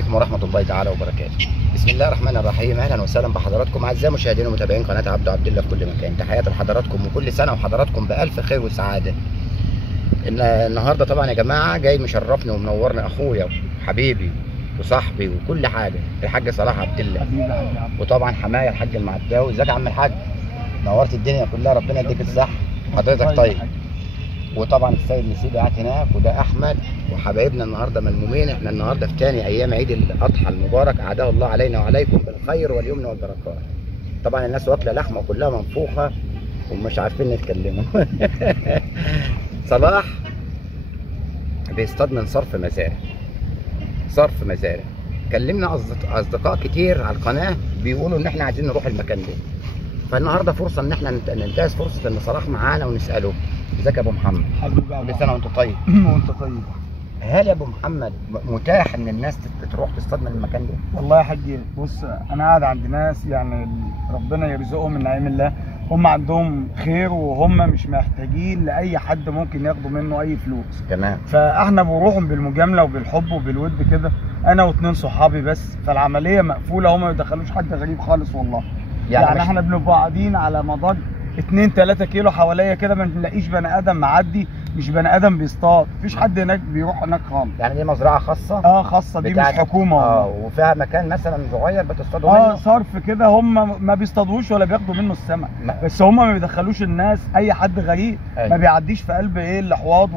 عليكم ورحمة الله تعالى وبركاته. بسم الله الرحمن الرحيم. اهلا وسهلا بحضراتكم اعزائي مشاهدين ومتابعين قناة عبده عبد الله في كل مكان. تحياتي لحضراتكم وكل سنة وحضراتكم بألف خير وسعادة. النهارده طبعا يا جماعة جاي مشرفني ومنورني اخويا وحبيبي وصاحبي وكل حاجة الحاج صلاح عبد الله، وطبعا حماية الحاج المعداوي. ازيك يا عم الحاج؟ نورت الدنيا كلها، ربنا يديك الصحة. حضرتك طيب؟ وطبعا السيد نسيب قاعد هناك، وده احمد وحبايبنا النهارده ملمومين. احنا النهارده في تاني ايام عيد الاضحى المبارك، اعاده الله علينا وعليكم بالخير واليمن والبركات. طبعا الناس واكله لحمه كلها منفوخه ومش عارفين نتكلموا. صلاح بيصطاد من صرف مزارع، صرف مزارع. كلمنا اصدقاء كتير على القناه بيقولوا ان احنا عايزين نروح المكان ده، فالنهارده فرصه ان احنا ننتهز فرصه ان صلاح معانا ونساله. ازيك يا ابو محمد؟ حبيبي كل سنه وانت طيب. وانت طيب. هل يا ابو محمد متاح ان الناس تروح تصطاد من المكان ده؟ والله يا حاج بص، انا قاعد عند ناس يعني ربنا يرزقهم من نعيم الله، هم عندهم خير وهم مش محتاجين لاي حد ممكن ياخدوا منه اي فلوس. تمام. فاحنا بنروحهم بالمجامله وبالحب وبالود كده، انا واتنين صحابي بس، فالعمليه مقفوله، هم ما يدخلوش حد غريب خالص والله. يعني احنا بنبقى قاعدين على مدار 2-3 كيلو حواليا كده، ما نلاقيش بني ادم معدي، مش بني ادم بيصطاد، مفيش حد هناك بيروح هناك خالص. يعني دي مزرعه خاصه؟ خاصه، دي مش حكومه. وفيها مكان مثلا صغير بتصطادوا منه؟ صرف كده، هم ما بيصطادوش ولا بياخدوا منه السمك، بس هم ما بيدخلوش الناس اي حد غريب. ما بيعديش في قلب الاحواض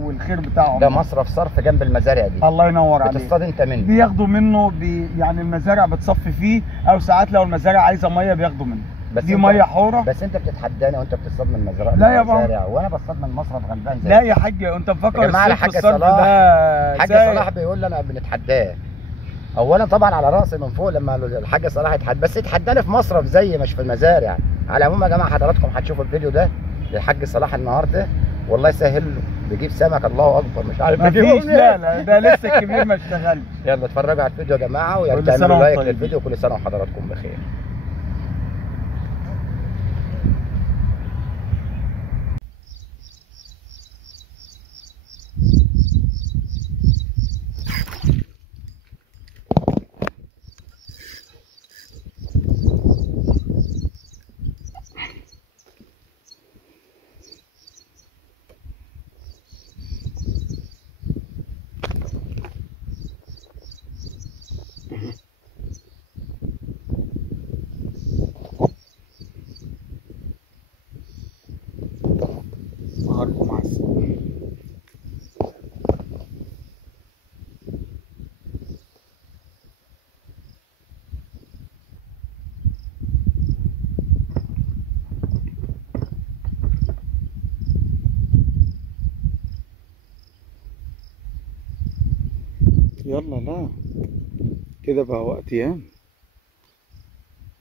والخير بتاعهم. ده مصرف صرف جنب المزارع دي. الله ينور عليك. بتصطاد انت منه؟ بياخدوا منه يعني المزارع بتصفي فيه، او ساعات لو المزارع عايزه ميه بياخدوا منه. بس دي ميه حوره. بس انت بتتحداني وانت بتصطاد من المزارع؟ لا يا بابا، وانا بصطاد من مصرف غلبان زي لا يا حاج، انت مفكر الحاج صلاح؟ الحاج صلاح بيقول لي انا بنتحداه. اولا طبعا على راسي من فوق لما الحاج صلاح يتحدى، بس يتحداني في مصرف زي مش في المزارع يعني. على العموم يا جماعه حضراتكم هتشوفوا الفيديو ده للحاج صلاح النهارده، والله يسهل له، بيجيب سمك الله اكبر مش عارف مفيش. لا ده لسه الكبير ما اشتغلش. يلا اتفرجوا على الفيديو يا جماعه، ويا تعملوا لايك للفيديو. كل سنه وحضراتكم بخير. معاكم عسل. يلا لا كده بقى وقت يام.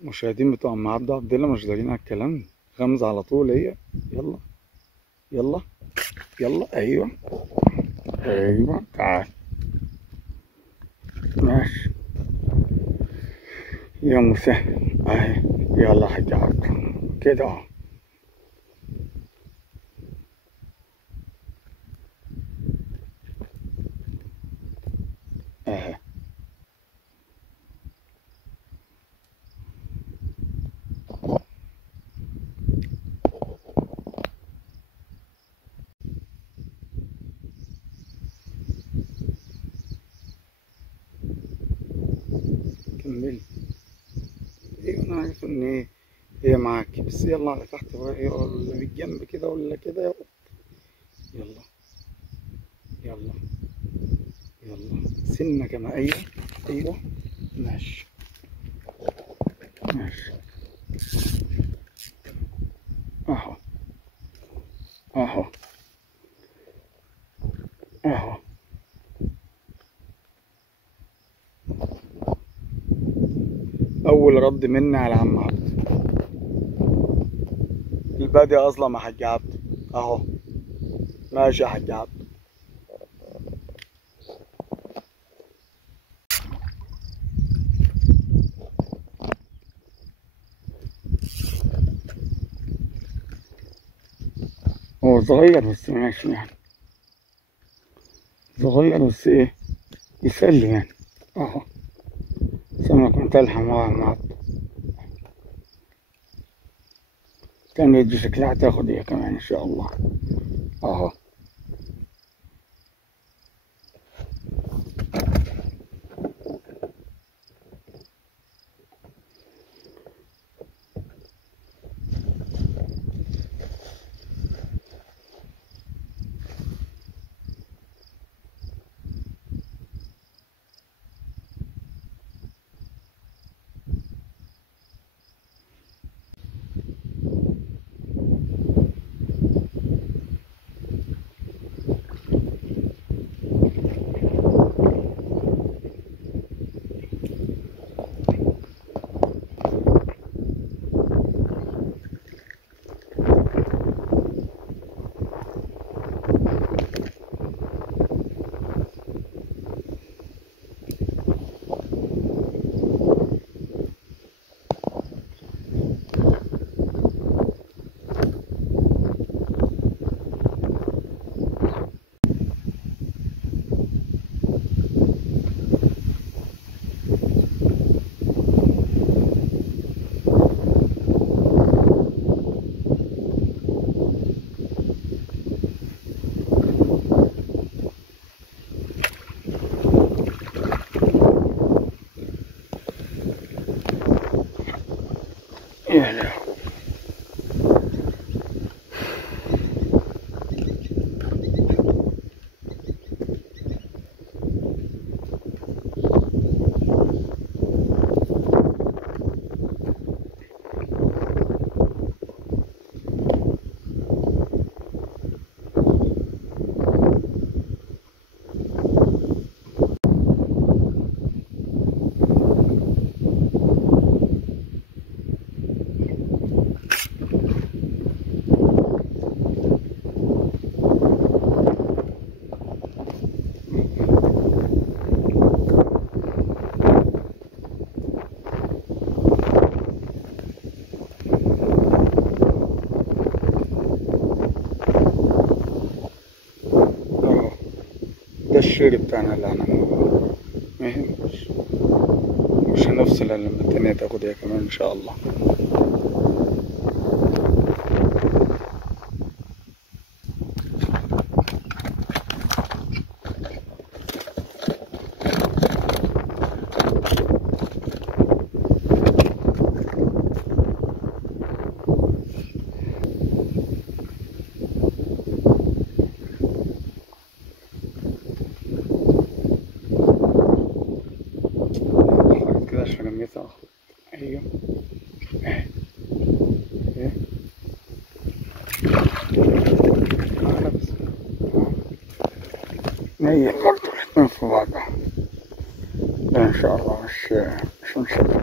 مشاهدين بتوع عم عبده عبد الله مش دارين على الكلام، غمزه على طول هي. يلا يلا يلا. ايوه ايوه تعال ماشي يا مسهل اهي. يلا يا حاج عبده كده اهو. اهي كملي. ايوه انا عارف ان هي معاكي، بس يلا على تحت بقى، ولا بالجنب كده ولا كده. يلا يلا يلا سنة كمان. ايوه ايوه ماشي ماشي اهو اهو اهو. اول رد مني على عم عبد البادي اصلا يا حاج عبد اهو. ماشي يا حاج عبد. هو صغير بس ماشي يعني، صغير بس ايه يسلي يعني. اهو سمك متلحم مع تانية دي شكلها هتاخد هي كمان ان شاء الله اهو. يا لا اهو ده الشير بتاعنا اللي هنعمله. مش هنفصل الا لما التانية تاخد هي كمان ان شاء الله. كده عشان أميتها. ايوه اهي ايه معانا بس نية برضه الاتنين في بعضها. لا ان شاء الله مش هنشبك.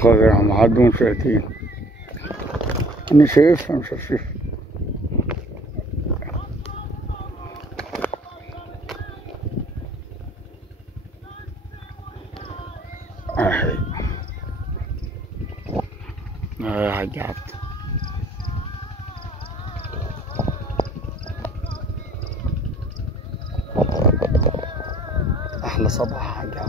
خضرا معدون شاتين. أنا شايفها مش هشوف. أهي يا حاج عبد. أحلى صباح حاج عبد.